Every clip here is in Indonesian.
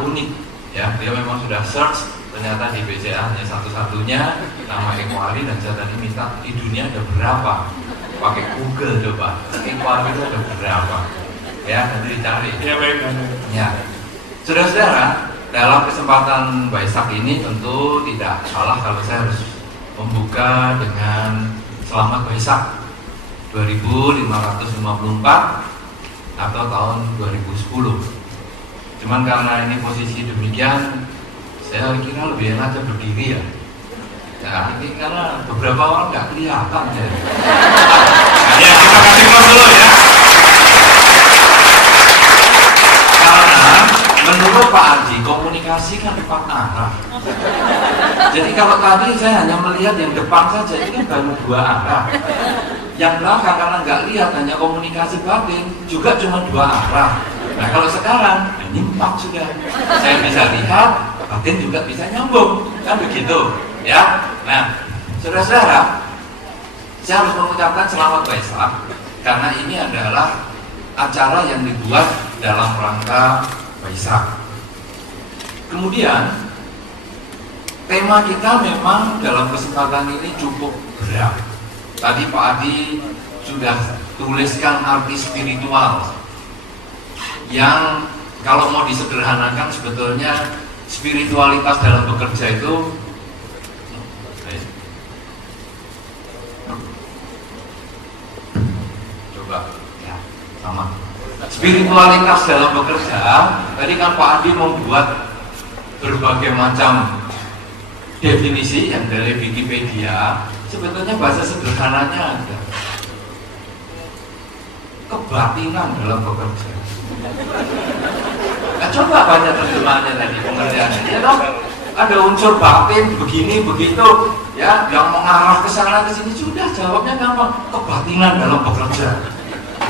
sangat unik ya. Dia memang sudah search, ternyata di BCA hanya satu-satunya nama Eko Ali, dan saya tadi minta di dunia ada berapa, pakai Google coba Eko Ali itu ada berapa ya, nanti dicari ya. Baik ya, saudara-saudara, dalam kesempatan Waisak ini tentu tidak salah kalau saya harus membuka dengan Selamat Waisak 2554 atau tahun 2010. Cuman karena ini posisi demikian, saya kira lebih enak aja berdiri ya. Ya, ini karena beberapa orang nggak kelihatan ya. Ya, kita kasih close dulu ya. Karena menurut Pak Haji, komunikasi kan 4 arah. Jadi kalau tadi saya hanya melihat yang depan saja, ini kan baru 2 arah. Yang belakang karena nggak lihat, hanya komunikasi batin, juga cuma 2 arah. Nah kalau sekarang, ini 4 sudah. Saya bisa lihat, batin juga bisa nyambung, kan begitu ya. Nah, saudara-saudara, saya harus mengucapkan selamat Waisak karena ini adalah acara yang dibuat dalam rangka Waisak. Kemudian tema kita memang dalam kesempatan ini cukup berat. Tadi Pak Adi sudah tuliskan arti spiritual yang kalau mau disederhanakan sebetulnya spiritualitas dalam bekerja itu ya, sama. Spiritualitas dalam bekerja, tadi kan Pak Adi membuat berbagai macam definisi yang dari Wikipedia. Sebetulnya bahasa sederhananya ada kebatinan dalam bekerja. Nah, coba banyak terjemahannya tadi pengertiannya, ya dong. Ada unsur batin begini begitu, ya, yang mengarah ke sana ke sini, sudah jawabnya gampang, kebatinan dalam bekerja.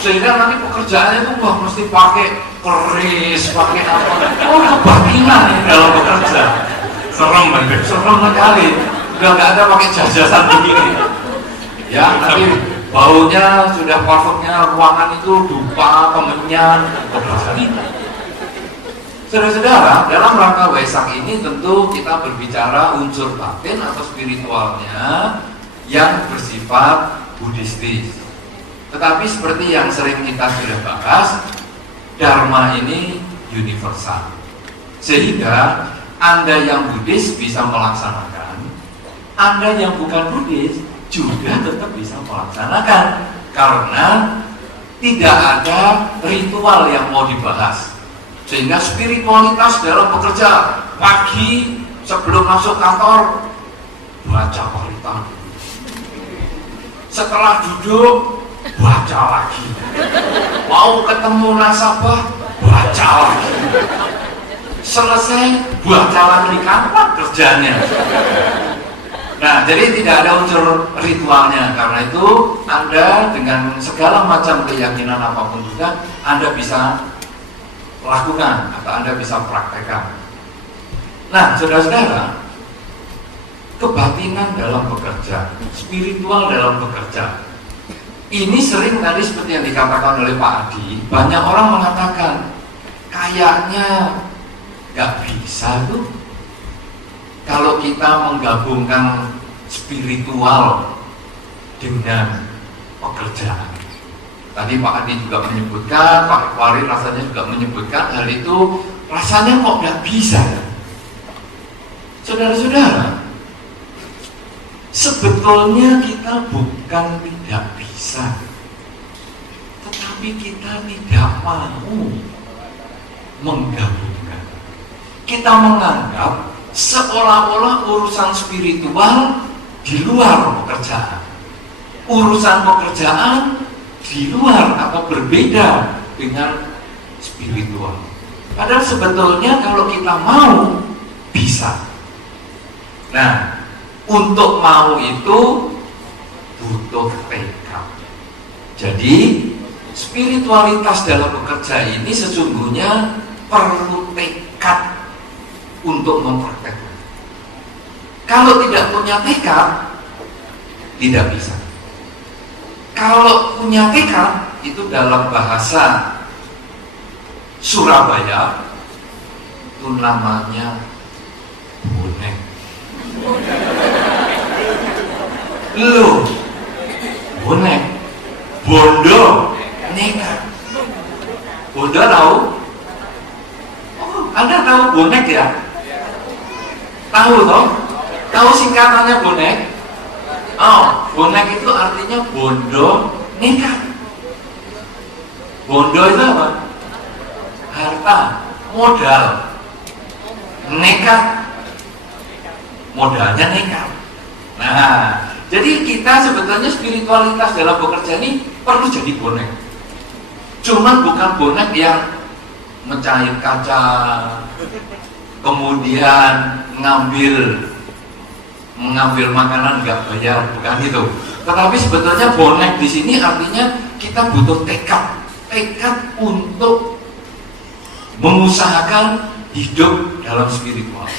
Sehingga nanti pekerjaannya itu wah mesti pakai keris, pakai apa? Oh, kebatinan dalam bekerja. Serem banget, serem sekali. Udah nggak ada pakai jajasan begini. Ya, nanti baunya sudah parfumnya ruangan itu dupa, kemenyan, kebatinan. Saudara-saudara, dalam rangka Waisak ini tentu kita berbicara unsur batin atau spiritualnya yang bersifat Buddhistis. Tetapi seperti yang sering kita sudah bahas, Dharma ini universal. Sehingga Anda yang Buddhis bisa melaksanakan, Anda yang bukan Buddhis juga tetap bisa melaksanakan. Karena tidak ada ritual yang mau dibahas. Sehingga spiritualitas dalam bekerja, pagi sebelum masuk kantor baca parita, setelah duduk baca lagi, mau ketemu nasabah baca lagi, selesai baca lagi, kapan kerjanya. Nah, jadi tidak ada unsur ritualnya. Karena itu Anda dengan segala macam keyakinan apapun juga Anda bisa lakukan atau Anda bisa praktekkan. Nah, saudara-saudara, kebatinan dalam bekerja, spiritual dalam bekerja, ini sering tadi seperti yang dikatakan oleh Pak Adi, banyak orang mengatakan kayaknya gak bisa tuh kalau kita menggabungkan spiritual dengan pekerjaan. Tadi Pak Adi juga menyebutkan, Pak Wari rasanya juga menyebutkan hal itu, rasanya kok gak bisa. Saudara-saudara, sebetulnya kita bukan tidak bisa, tetapi kita tidak mau menggabungkan. Kita menganggap seolah-olah urusan spiritual di luar pekerjaan, urusan pekerjaan di luar atau berbeda dengan spiritual. Padahal sebetulnya kalau kita mau, bisa. Nah, untuk mau itu butuh tekad. Jadi spiritualitas dalam bekerja ini sesungguhnya perlu tekad untuk mempraktekkan. Kalau tidak punya tekad, tidak bisa. Kalau punya tekad, itu dalam bahasa Surabaya, itu itu namanya bonek. Loh, bonek, bondo, nekat. Bondo tahu? Oh, Anda tahu bonek ya? Tahu toh? Tahu singkatannya bonek? Oh, bonek itu artinya bondo, nekat. Bondo itu apa? Harta, modal. Nekat, modalnya nekat. Nah, jadi kita sebetulnya spiritualitas dalam bekerja ini perlu jadi bonek. Cuman bukan bonek yang mencair kaca, kemudian mengambil makanan nggak bayar, bukan itu. Tetapi sebetulnya bonek di sini artinya kita butuh tekad untuk mengusahakan hidup dalam spiritual.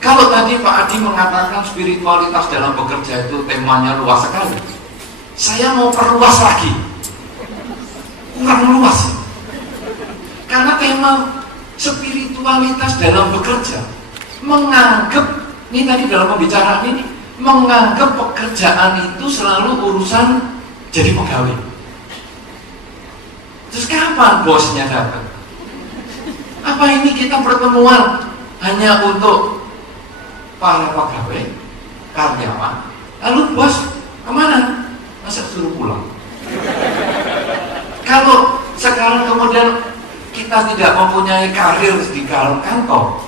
Kalau tadi Pak Adi mengatakan spiritualitas dalam bekerja itu temanya luas sekali, saya mau perluas lagi, kurang luas. Karena tema spiritualitas dalam bekerja menganggap, ini tadi dalam pembicaraan ini, menganggap pekerjaan itu selalu urusan jadi pegawai. Terus kapan bosnya datang? Apa ini kita pertemuan hanya untuk para pegawai, karyawan, lalu bos kemana? Masa suruh pulang? Kalau sekarang kemudian kita tidak mempunyai karir di kantor,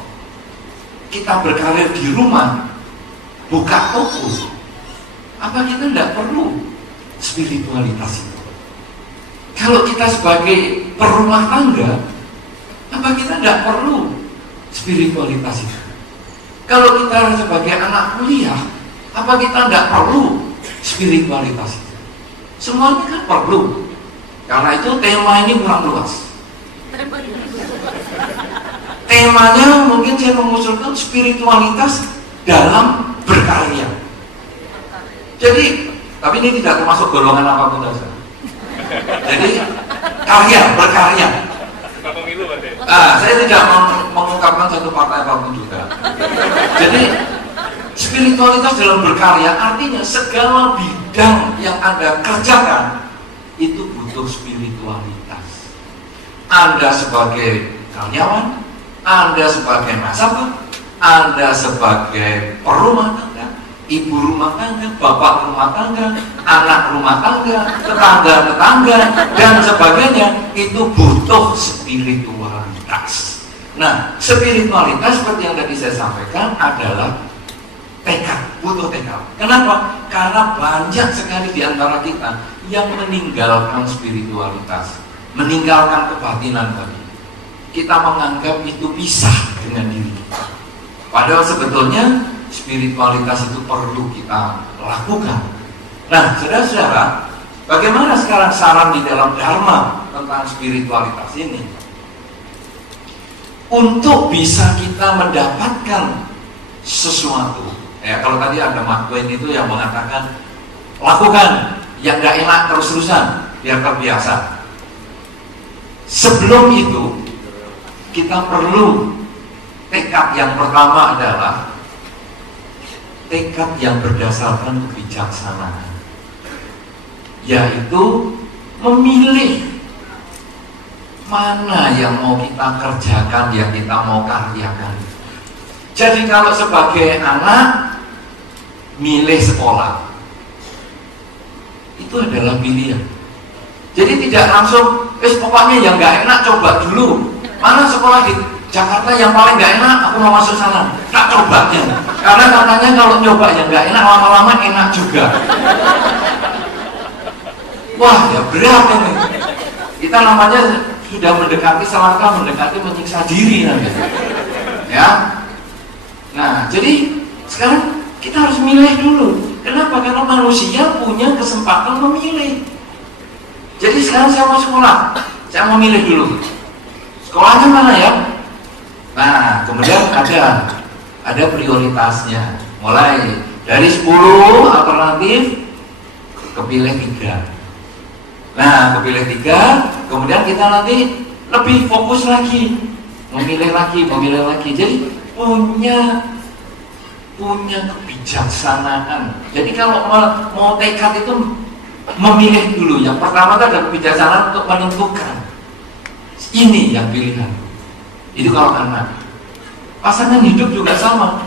kita berkarir di rumah, buka toko, apa kita tidak perlu spiritualitas itu? Kalau kita sebagai perumah tangga, apa kita tidak perlu spiritualitas itu? Kalau kita sebagai anak kuliah, apa kita tidak perlu spiritualitas itu? Semuanya kan perlu. Karena itu tema ini kurang luas. Temanya mungkin saya mengusulkan spiritualitas dalam berkarya. Jadi, tapi ini tidak termasuk golongan apapun saja. Jadi berkarya. Saya tidak mengungkapkan satu partai apapun juga. Jadi spiritualitas dalam berkarya artinya segala bidang yang Anda kerjakan itu butuh spiritualitas. Anda sebagai karyawan, Anda sebagai nasabah, Anda sebagai perumah tangga, ibu rumah tangga, bapak rumah tangga, anak rumah tangga, tetangga-tetangga, dan sebagainya, itu butuh spiritualitas. Nah, spiritualitas seperti yang tadi saya sampaikan adalah tekad, butuh tekad. Kenapa? Karena banyak sekali di antara kita yang meninggalkan spiritualitas, meninggalkan kebatinan tadi. Kita menganggap itu pisah dengan diri. Padahal sebetulnya spiritualitas itu perlu kita lakukan. Nah, saudara-saudara, bagaimana sekarang saran di dalam Dharma tentang spiritualitas ini? Untuk bisa kita mendapatkan sesuatu, ya kalau tadi ada Mark Twain itu yang mengatakan lakukan yang gak enak terus-terusan biar terbiasa. Sebelum itu kita perlu tekad yang pertama adalah tekad yang berdasarkan kebijaksanaan, yaitu memilih mana yang mau kita kerjakan, yang kita mau karyakan. Jadi kalau sebagai anak milih sekolah, itu adalah pilihan. Jadi tidak langsung, pokoknya yang gak enak coba dulu. Mana sekolah di Jakarta yang paling gak enak, aku mau masuk sana. Tak cobanya. Karena katanya kalau nyoba yang gak enak, lama-lama enak juga. Wah, ya berat ini. Kita namanya sudah mendekati selangkah, mendekati menyiksa diri nanti. Ya. Nah, jadi sekarang kita harus milih dulu. Kenapa? Karena manusia punya kesempatan memilih. Jadi sekarang saya mau sekolah, saya mau milih dulu. Sekolahnya mana ya? Nah, kemudian ada prioritasnya. Mulai dari 10 alternatif, kepilih 3. Nah, kepilih 3, kemudian kita nanti lebih fokus lagi. memilih lagi. Jadi punya kebijaksanaan. Jadi kalau mau tekad itu memilih dulu. Yang pertama itu ada kebijaksanaan untuk menentukan ini yang pilihan. Itu kalau anak. Pasangan hidup juga sama.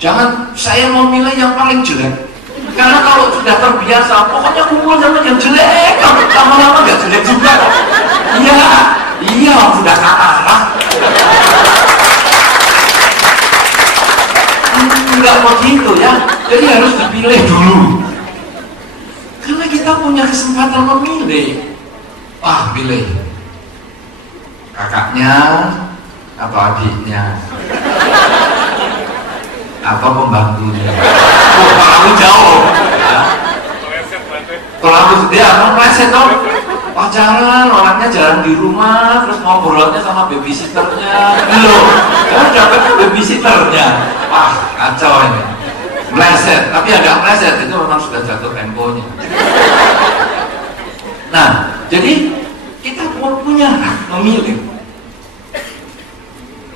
Jangan saya mau milih yang paling jelek. Karena kalau sudah terbiasa, pokoknya kumpul sama yang jelek, lama-lama nggak jelek juga. Iya, sudah kalah. Enggak begitu ya. Jadi harus dipilih dulu. Karena kita punya kesempatan memilih. Pilih kakaknya atau adiknya atau pembantunya. Terlalu jauh ya. Terlalu dia meleset dong. Pacaran, orangnya jarang di rumah, terus ngobrolnya sama babysitternya. Loh, dapetnya babysitternya. Kacau ini. Meleset, tapi agak meleset, itu memang sudah jatuh temponya. Nah, jadi kita punya hak memilih.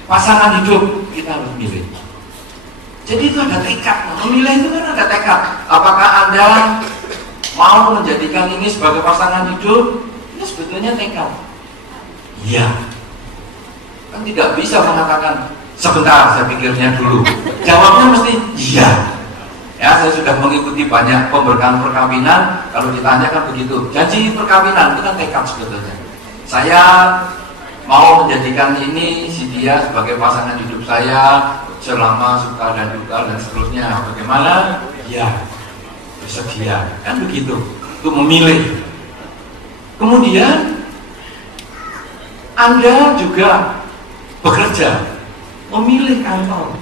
Pasangan hidup kita harus milih. Jadi itu ada tekad. Memilih itu kan ada tekad. Apakah Anda mau menjadikan ini sebagai pasangan hidup? Ini sebetulnya tekad. Iya. Kan tidak bisa mengatakan sebentar, saya pikirnya dulu. Jawabnya mesti iya. Ya, saya sudah mengikuti banyak pemberkahan perkawinan. Kalau ditanyakan begitu, janji perkawinan itu kan tekad sebetulnya. Saya mau menjadikan ini si dia sebagai pasangan hidup saya selama suka dan duka dan seterusnya. Bagaimana? Ya, bersedia. Kan begitu. Itu memilih. Kemudian Anda juga bekerja, memilih kantor.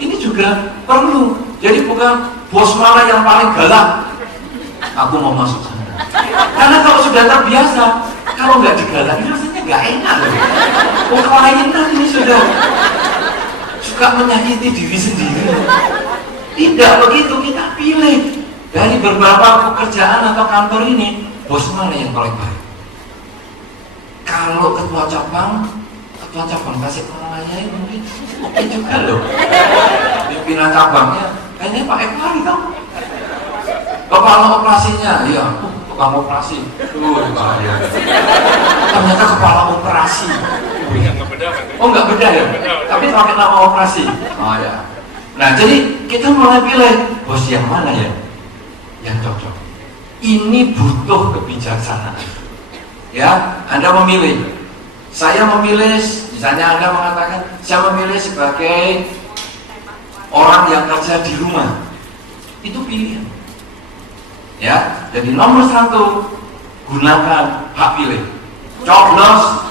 Ini juga perlu. Jadi bukan bos mana yang paling galak, aku mau masuk sana. Karena kalau sudah terbiasa, kalau nggak digalaki rasanya nggak enak. Kelainan ini sudah suka menyakiti diri sendiri. Tidak begitu, kita pilih dari beberapa pekerjaan atau kantor ini, bos mana yang paling baik. Kalau ketua cabang kasih pengalaman mungkin oke juga loh. Pimpinan cabangnya kayaknya Pak Ekmari tahu. Kepala operasinya, iya, tukang operasi. Bahaya. Ternyata kepala operasi. Oh, nggak beda ya? Tapi pakai nama operasi. Oh ya. Nah, jadi kita mulai pilih bos yang mana ya yang cocok. Ini butuh kebijaksanaan. Ya, Anda memilih. Saya memilih, misalnya Anda mengatakan, saya memilih sebagai orang yang kerja di rumah. Itu pilihan. Ya, jadi nomor 1, gunakan hak pilih. Coblos.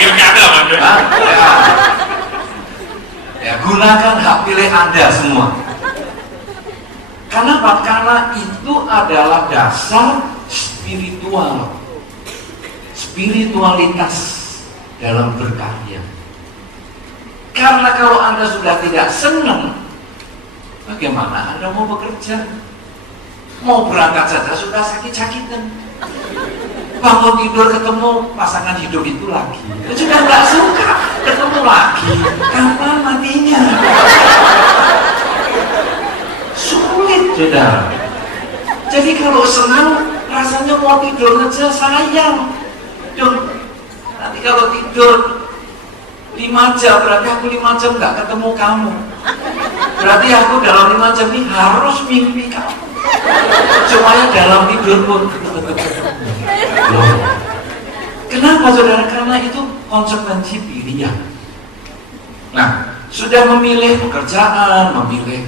Pilkada maksudnya. Ya, gunakan hak pilih Anda semua. Kenapa? Karena itu adalah dasar spiritualitas dalam berkarya. Karena kalau Anda sudah tidak senang, bagaimana Anda mau bekerja? Mau berangkat saja sudah sakit-sakitan. Bangun tidur ketemu pasangan hidup itu lagi. Sudah nggak suka ketemu lagi. Kapan matinya? Sulit, saudara. Jadi kalau senang, rasanya mau tidur aja sayang. Nanti kalau tidur 5 jam, berarti aku 5 jam nggak ketemu kamu. Berarti aku dalam 5 jam ini harus mimpi kamu. Cumanya dalam tidur pun. Loh. Kenapa saudara? Karena itu konsekuensi pilihan. Nah, sudah memilih pekerjaan, memilih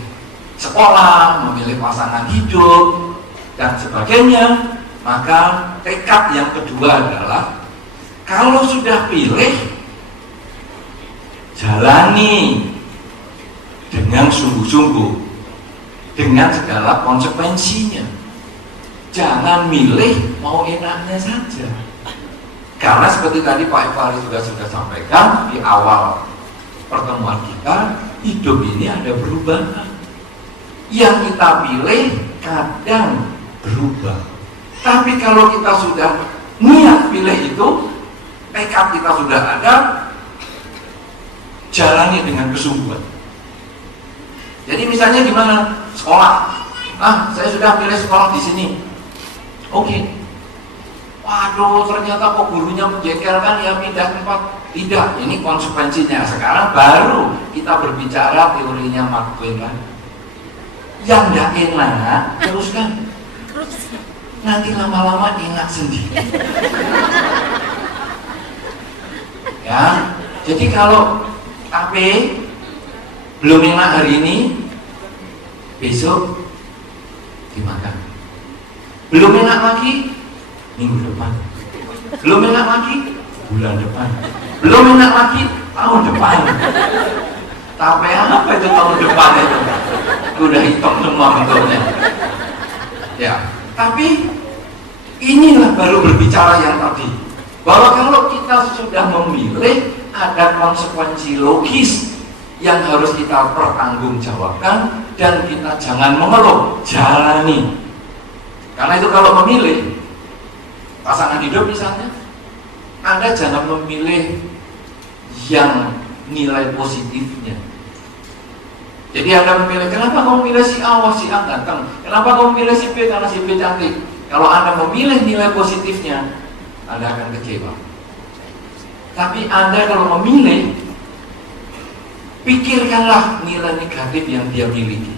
sekolah, memilih pasangan hidup, dan sebagainya, maka tekad yang kedua adalah kalau sudah pilih, jalani dengan sungguh-sungguh, dengan segala konsekuensinya. Jangan milih mau enaknya saja. Karena seperti tadi Pak Efari juga sudah sampaikan di awal pertemuan kita, hidup ini ada perubahan. Yang kita pilih kadang berubah. Tapi kalau kita sudah niat pilih itu, tekad kita sudah ada, jalani dengan kesungguhan. Jadi misalnya gimana? Sekolah. Saya sudah pilih sekolah di sini. Oke. Waduh, ternyata kok gurunya menjengkelkan, ya pindah tempat. Tidak, ini konsekuensinya. Sekarang baru kita berbicara teorinya Mark Twain kan. Yang tidak enak, teruskan. Nanti lama-lama enak sendiri. Ya, jadi kalau KB belum enak hari ini, besok dimakan. Belum enak lagi, minggu depan. Belum enak lagi, bulan depan. Belum enak lagi, tahun depan. Tapi apa itu tahun depan itu? Udah hitam semua bentuknya. Ya, tapi inilah baru berbicara yang tadi, bahwa kalau kita sudah memilih, ada konsekuensi logis yang harus kita pertanggungjawabkan, dan kita jangan mengeluh, jalani. Karena itu kalau memilih pasangan hidup misalnya, Anda jangan memilih yang nilai positifnya. Jadi Anda memilih, kenapa kamu memilih si A? Si A ganteng. Kenapa kamu memilih si B? Karena si B cantik. Kalau Anda memilih nilai positifnya, Anda akan kecewa. Tapi Anda kalau memilih, pikirkanlah nilai negatif yang dia miliki.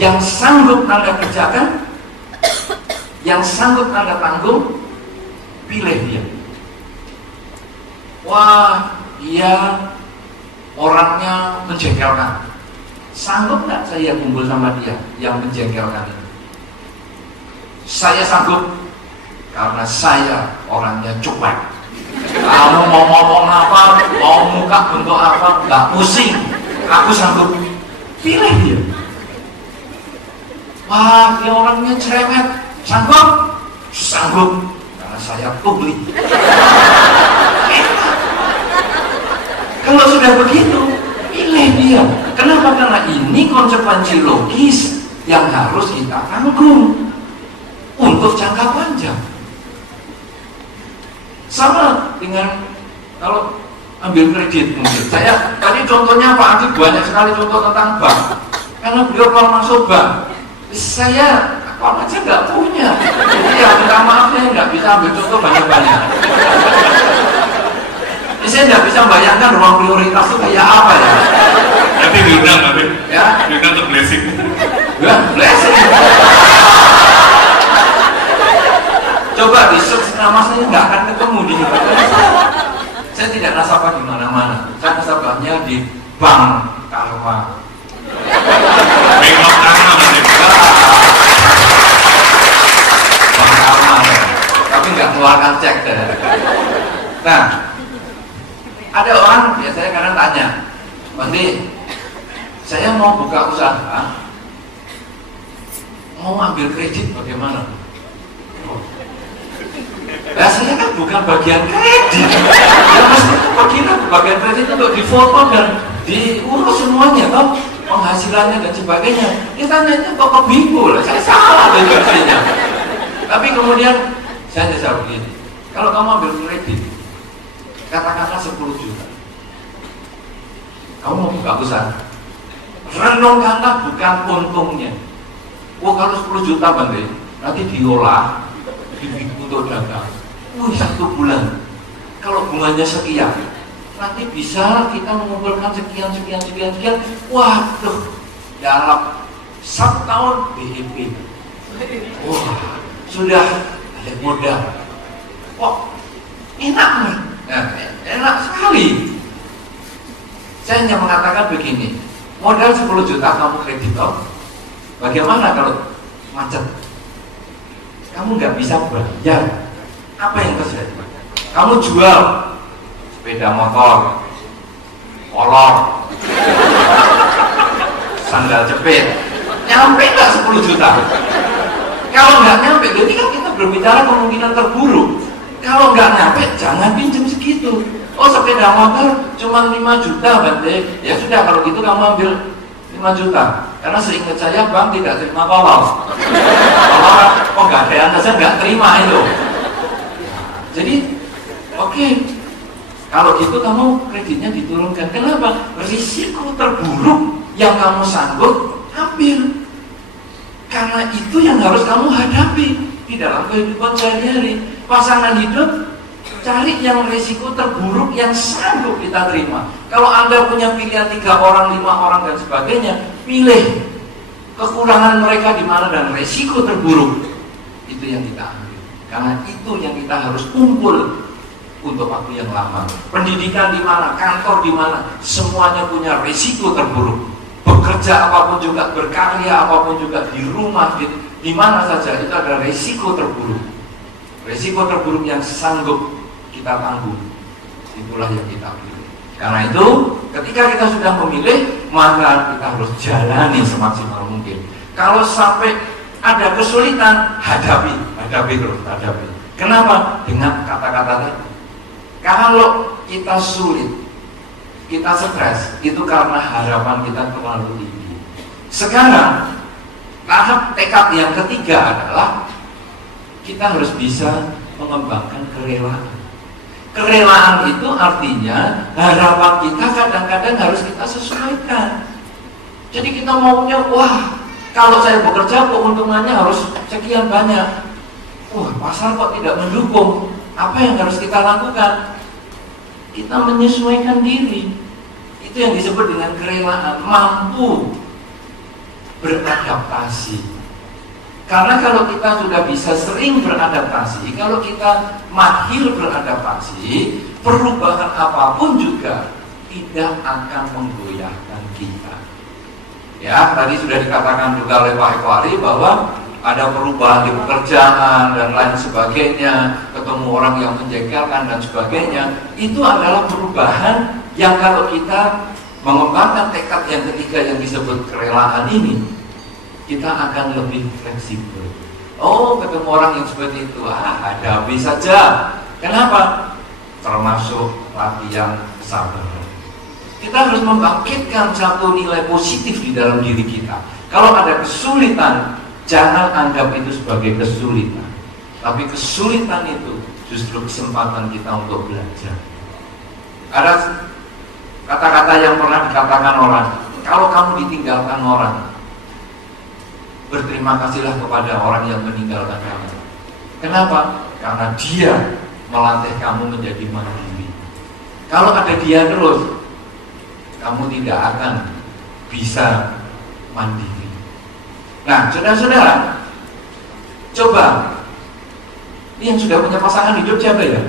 Yang sanggup Anda kerjakan, yang sanggup Anda tanggung, pilih dia. Wah, dia orangnya menjengkelkan. Sanggup nggak saya kumpul sama dia yang menjengkelkan itu? Saya sanggup, karena saya orangnya cuek. Kamu mau ngomong apa, mau muka bentuk apa, nggak pusing. Aku sanggup. Pilih dia. Wah, dia orangnya cerewet. Sanggup? Sanggup, karena saya publik. Kalau sudah begitu, pilih dia. Kenapa? Karena ini konsekuensi logis yang harus kita tanggung untuk jangka panjang. Sama dengan kalau ambil kredit mungkin. Saya tadi contohnya Pak Adi banyak sekali contoh tentang bank. Karena beliau kalau masuk bank, saya akun aja nggak punya. Jadi ya minta maaf, saya nggak bisa ambil contoh banyak-banyak. Saya nggak bisa bayangkan ruang prioritas itu kayak apa ya. Nanti diundang, tapi ya, diundang untuk blessing. Ya, blessing. Coba di search nama saya nggak akan ketemu di sini. Saya tidak nasabah di mana-mana. Saya nasabahnya di Bank Karma. Bank of Karma nanti. Bank Karma, tapi nggak mengeluarkan cek deh. Nah, ada orang biasanya kadang tanya, Bandi, saya mau buka usaha, mau ambil kredit bagaimana? Nah, saya kan bukan bagian kredit. Ya mesti bagian kredit untuk difoto dan diurus semuanya, toh penghasilannya dan sebagainya. Dia tanyanya kok bingung lah, saya salah dan sebagainya. Tapi kemudian saya jawab begini, kalau kamu ambil kredit, katakanlah 10 juta, kamu mau buka usaha, renungkanlah bukan untungnya. Kalau 10 juta Bante, nanti diolah untuk dagang. 1 bulan, kalau bunganya sekian, nanti bisa kita mengumpulkan sekian. Waduh, dalam 1 tahun BEP. Wah, sudah ada modal. Enak nih. Nah, enak sekali. Saya hanya mengatakan begini, modal 10 juta kamu kreditor, bagaimana kalau macet? Kamu nggak bisa bayar. Apa yang terjadi? Kamu jual sepeda motor, kolor, sandal jepit, nyampe nggak 10 juta? Kalau nggak nyampe, jadi kan kita berbicara kemungkinan terburuk. Kalau nggak nyampe, jangan pinjam segitu. Oh, sepeda motor cuma 5 juta Bante. Ya sudah, kalau gitu kamu ambil 5 juta. Karena seingat saya bank tidak terima kolor. Kalau nggak ada yang saya nggak terima itu. Jadi Oke, kalau gitu kamu kreditnya diturunkan. Kenapa? Risiko terburuk yang kamu sanggup ambil. Karena itu yang harus kamu hadapi di dalam kehidupan sehari-hari. Pasangan hidup, cari yang risiko terburuk yang sanggup kita terima. Kalau Anda punya pilihan 3 orang, 5 orang dan sebagainya, pilih kekurangan mereka di mana dan risiko terburuk itu yang kita ambil. Karena itu yang kita harus kumpul untuk waktu yang lama. Pendidikan di mana, kantor di mana, semuanya punya risiko terburuk. Bekerja apapun juga, berkarya apapun juga, di rumah, di mana saja itu ada risiko terburuk. Risiko terburuk yang sanggup kita tanggung, itulah yang kita pilih. Karena itu, ketika kita sudah memilih, maka kita harus jalani semaksimal mungkin. Kalau sampai ada kesulitan, hadapi terus, hadapi. Kenapa? Dengan kata-kata tadi. Kalau kita sulit, kita stres, itu karena harapan kita terlalu tinggi. Sekarang, tahap tekad yang ketiga adalah kita harus bisa mengembangkan kerelaan. Kerelaan itu artinya harapan kita kadang-kadang harus kita sesuaikan. Jadi kita maunya, wah, kalau saya bekerja keuntungannya harus sekian banyak. Wah, pasar kok tidak mendukung. Apa yang harus kita lakukan? Kita menyesuaikan diri. Itu yang disebut dengan kerelaan, mampu beradaptasi. Karena kalau kita sudah bisa sering beradaptasi, kalau kita mahir beradaptasi, perubahan apapun juga tidak akan menggoyahkan kita. Ya, tadi sudah dikatakan juga oleh Pak Ekwari bahwa ada perubahan di pekerjaan dan lain sebagainya, ketemu orang yang menjengkelkan dan sebagainya. Itu adalah perubahan yang kalau kita mengembangkan tekad yang ketiga yang disebut kerelaan ini, kita akan lebih fleksibel. Oh, ketemu orang yang seperti itu, hadapi saja. Kenapa? Termasuk latihan sabar. Kita harus membangkitkan satu nilai positif di dalam diri kita. Kalau ada kesulitan, jangan anggap itu sebagai kesulitan, tapi kesulitan itu justru kesempatan kita untuk belajar. Ada kata-kata yang pernah dikatakan orang, kalau kamu ditinggalkan orang, berterima kasihlah kepada orang yang meninggalkan kamu. Kenapa? Karena dia melatih kamu menjadi mandiri. Kalau ada dia terus, kamu tidak akan bisa mandiri. Nah, saudara-saudara, coba, ini yang sudah punya pasangan hidup siapa ya?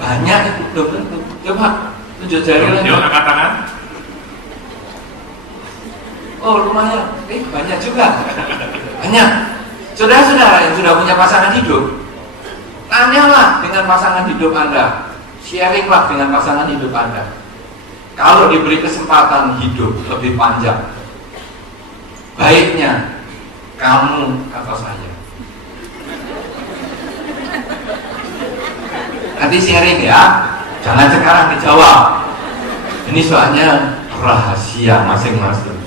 Banyak itu, belum tentu. Coba, tunjuk jari lagi. Angkat tangan. Oh, lumayan. Banyak juga. Banyak. Saudara-saudara yang sudah punya pasangan hidup, tanyalah dengan pasangan hidup Anda. Sharinglah dengan pasangan hidup Anda. Kalau diberi kesempatan hidup lebih panjang, baiknya kamu atau saya? Nanti sharing ya, jangan sekarang dijawab. Ini soalnya rahasia masing-masing.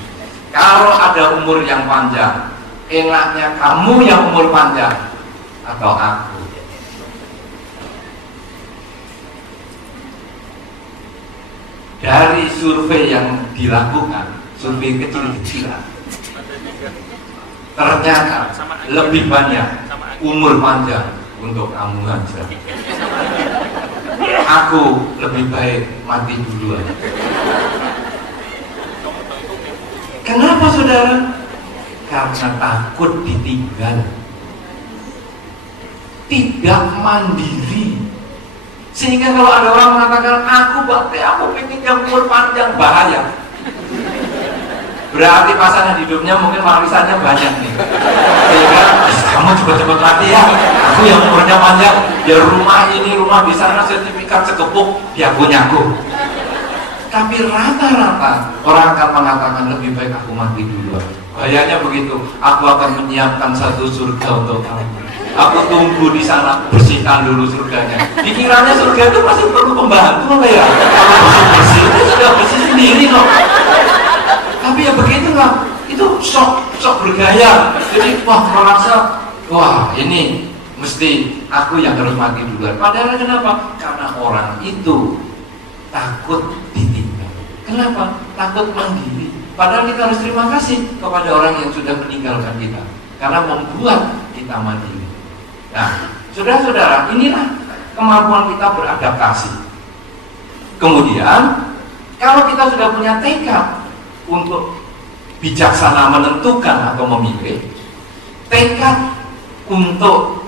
Kalau ada umur yang panjang, enaknya kamu yang umur panjang atau aku? Dari survei yang dilakukan, survei kecil-kecilan, ternyata lebih banyak umur panjang untuk kamu aja. Aku lebih baik mati duluan. Kenapa saudara? Karena takut ditinggal, tidak mandiri. Sehingga kalau ada orang mengatakan aku pengen yang umur panjang, bahaya. Berarti pasangan hidupnya mungkin warisannya banyak nih. Sehingga kamu cepet-cepet mati ya, aku yang umurnya panjang, ya rumah ini, rumah di sana, sertifikat sekepuk, ya punyaku. Tapi rata-rata orang akan mengatakan lebih baik aku mati dulu. Bahayanya begitu, aku akan menyiapkan satu surga untuk kamu. Aku tunggu di sana, bersihkan dulu surganya. Dikiranya surga itu masih perlu pembantu ya. Kalau bersih-bersih itu sudah bersih sendiri loh. Tapi ya begitulah, itu sok bergaya. Jadi wah merasa, wah ini mesti aku yang harus mati duluan. Padahal kenapa? Karena orang itu takut ditinggal. Kenapa? Takut mandiri. Padahal kita harus terima kasih kepada orang yang sudah meninggalkan kita, karena membuat kita mandiri. Nah, saudara-saudara, inilah kemampuan kita beradaptasi. Kemudian, kalau kita sudah punya tekad untuk bijaksana menentukan atau memilih, tekad untuk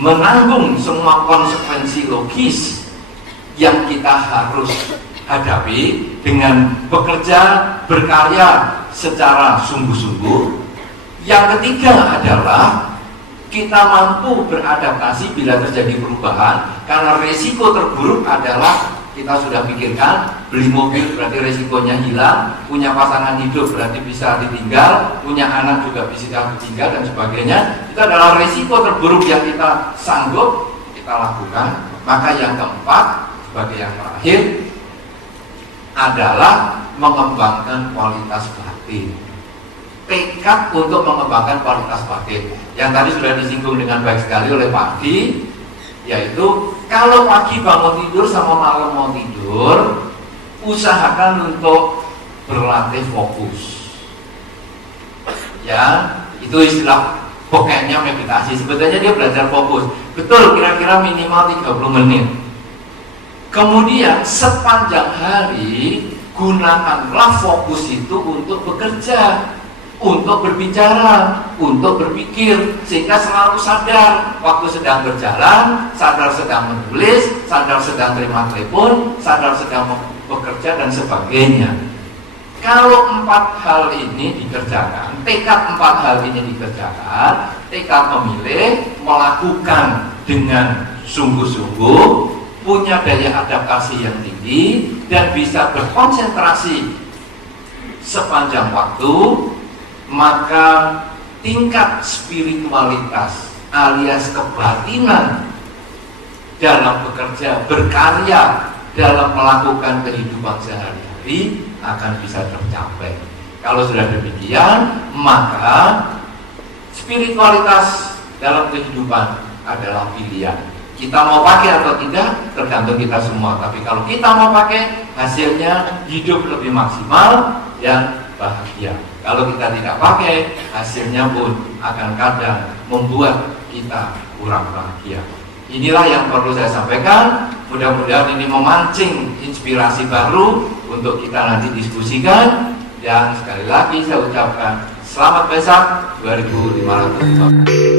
menanggung semua konsekuensi logis yang kita harus hadapi dengan bekerja, berkarya secara sungguh-sungguh. Yang ketiga adalah kita mampu beradaptasi bila terjadi perubahan, karena resiko terburuk adalah kita sudah pikirkan, beli mobil berarti resikonya hilang, punya pasangan hidup berarti bisa ditinggal, punya anak juga bisa ditinggal dan sebagainya. Itu adalah resiko terburuk yang kita sanggup kita lakukan. Maka yang keempat, sebagai yang terakhir, adalah mengembangkan kualitas batin. Tekad untuk mengembangkan kualitas batin yang tadi sudah disinggung dengan baik sekali oleh Pak Di, yaitu kalau pagi bangun tidur sama malam mau tidur, usahakan untuk berlatih fokus. Ya, itu istilah pokoknya meditasi. Sebetulnya dia belajar fokus. Betul, kira-kira minimal 30 menit. Kemudian sepanjang hari gunakanlah fokus itu untuk bekerja, untuk berbicara, untuk berpikir, sehingga selalu sadar waktu sedang berjalan, sadar sedang menulis, sadar sedang terima telepon, sadar sedang bekerja dan sebagainya. Kalau 4 hal ini dikerjakan, tekad 4 hal ini dikerjakan, tekad memilih, melakukan dengan sungguh-sungguh, punya daya adaptasi yang tinggi dan bisa berkonsentrasi sepanjang waktu, maka tingkat spiritualitas alias kebatinan dalam bekerja, berkarya, dalam melakukan kehidupan sehari-hari akan bisa tercapai. Kalau sudah demikian, maka spiritualitas dalam kehidupan adalah pilihan. Kita mau pakai atau tidak tergantung kita semua. Tapi kalau kita mau pakai, hasilnya hidup lebih maksimal dan bahagia. Kalau kita tidak pakai, hasilnya pun akan kadang membuat kita kurang bahagia. Inilah yang perlu saya sampaikan. Mudah-mudahan ini memancing inspirasi baru untuk kita nanti diskusikan. Dan sekali lagi saya ucapkan selamat Waisak 2500.